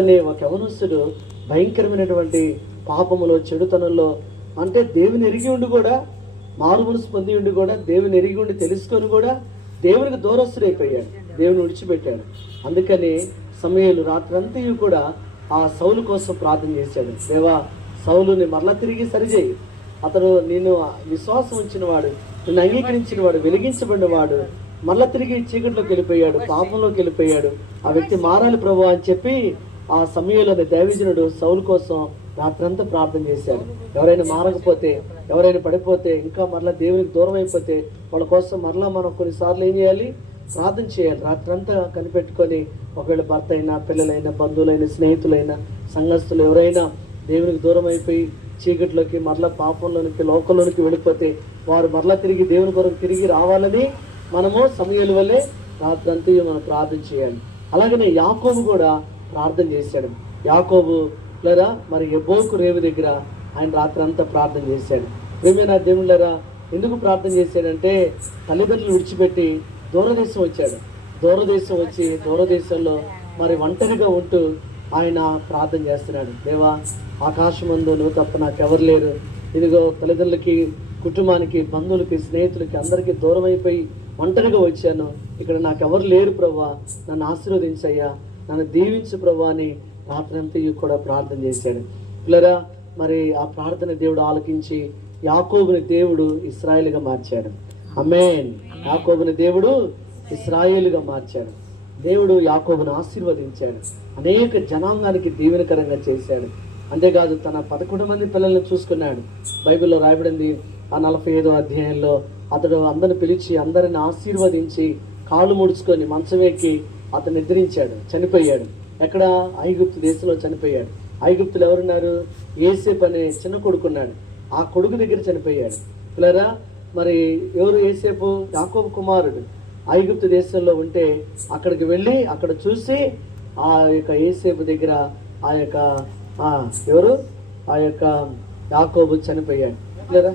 అనే ఒక యవనస్తుడు భయంకరమైనటువంటి పాపములో, చెడుతనంలో, అంటే దేవుని ఎరిగి ఉండి కూడా, మారు మనసు పొంది ఉండి కూడా, దేవుని ఎరిగి ఉండి తెలుసుకొని కూడా దేవునికి దూరస్తుడైపోయాడు, దేవుని విడిచిపెట్టాడు. అందుకని సమూయేలు రాత్రంతయు కూడా ఆ సౌలు కోసం ప్రార్థన చేశాడు. దేవా, సౌలుని మరలా తిరిగి సరిచేయి, అతడు నేను విశ్వాసం ఉంచిన వాడు, నిన్ను అంగీకరించిన వాడు, వెలిగించబడిన వాడు మరలా తిరిగి చీకట్లోకి వెళ్ళిపోయాడు, పాపంలోకి వెళ్ళిపోయాడు, ఆ వ్యక్తి మారాలి ప్రభు అని చెప్పి ఆ సమయంలో దైవజనుడు సౌలు కోసం రాత్రంతా ప్రార్థన చేశాడు. ఎవరైనా మారకపోతే, ఎవరైనా పడిపోతే, ఇంకా మరలా దేవునికి దూరం అయిపోతే వాళ్ళ కోసం మరలా మనం కొన్నిసార్లు ఏం చేయాలి? ప్రార్థన చేయాలి. రాత్రంతా కనిపెట్టుకొని, ఒకవేళ భర్త అయినా, పిల్లలైనా, బంధువులైనా, స్నేహితులైనా, సంఘస్థులు ఎవరైనా దేవునికి దూరం అయిపోయి చీకట్లోకి, మరలా పాపంలోనికి, లోకంలోనికి వెళ్ళిపోతే వారు మరలా తిరిగి దేవుని కొరకు తిరిగి రావాలని మనము సమూయేలు వల్లే రాత్రంతా మనం ప్రార్థన చేయాలి. అలాగనే యాకోబు కూడా ప్రార్థన చేశాడు. యాకోబు లేరా మరి యెబ్బోకు రేవు దగ్గర ఆయన రాత్రంతా ప్రార్థన చేశాడు. ప్రియమైన దేవుళ్ళరా, ఎందుకు ప్రార్థన చేశాడంటే తల్లిదండ్రులు విడిచిపెట్టి దూరదేశం వచ్చాడు. దూరదేశం వచ్చి దూరదేశంలో మరి ఒంటరిగా ఉంటూ ఆయన ప్రార్థన చేస్తున్నాడు. దేవా, ఆకాశమందు నువ్వు తప్ప నాకెవరు లేరు, ఇదిగో తల్లిదండ్రులకి, కుటుంబానికి, బంధువులకి, స్నేహితులకి అందరికీ దూరం అయిపోయి ఒంటరిగా వచ్చాను, ఇక్కడ నాకెవరు లేరు ప్రభా, నన్ను ఆశీర్వదించయ్యా, నన్ను దీవించు ప్రభా అని రాత్రంతా కూడా ప్రార్థన చేశాడు. పిల్లరా, మరి ఆ ప్రార్థన దేవుడు ఆలకించి యాకోబుని దేవుడు ఇశ్రాయేలుగా మార్చాడు. ఆమేన్. యాకోబుని దేవుడు ఇశ్రాయేలుగా మార్చాడు. దేవుడు యాకోబును ఆశీర్వదించాడు, అనేక జనాంగానికి దీవెనకరంగా చేశాడు. అంతేకాదు తన 11 మంది పిల్లల్ని చూసుకున్నాడు. బైబిల్లో రాయబడింది ఆ 45వ అధ్యాయంలో అతడు అందరిని పిలిచి అందరిని ఆశీర్వదించి కాళ్ళు ముడుచుకొని మంచం ఎక్కి అతను నిద్రించాడు, చనిపోయాడు. ఎక్కడ? ఐగుప్తు దేశంలో చనిపోయాడు. ఐగుప్తులు ఎవరున్నారు? యోసేపు అనే చిన్న కొడుకున్నాడు, ఆ కొడుకు దగ్గర చనిపోయాడు. పిల్లరా, మరి ఎవరు యోసేపు? యాకోబు కుమారుడు. ఐగుప్తు దేశంలో ఉంటే అక్కడికి వెళ్ళి అక్కడ చూసి ఆ యొక్క యోసేపు దగ్గర ఆ యొక్క ఎవరు? ఆ యొక్క యాకోబు చనిపోయాడు. లేదా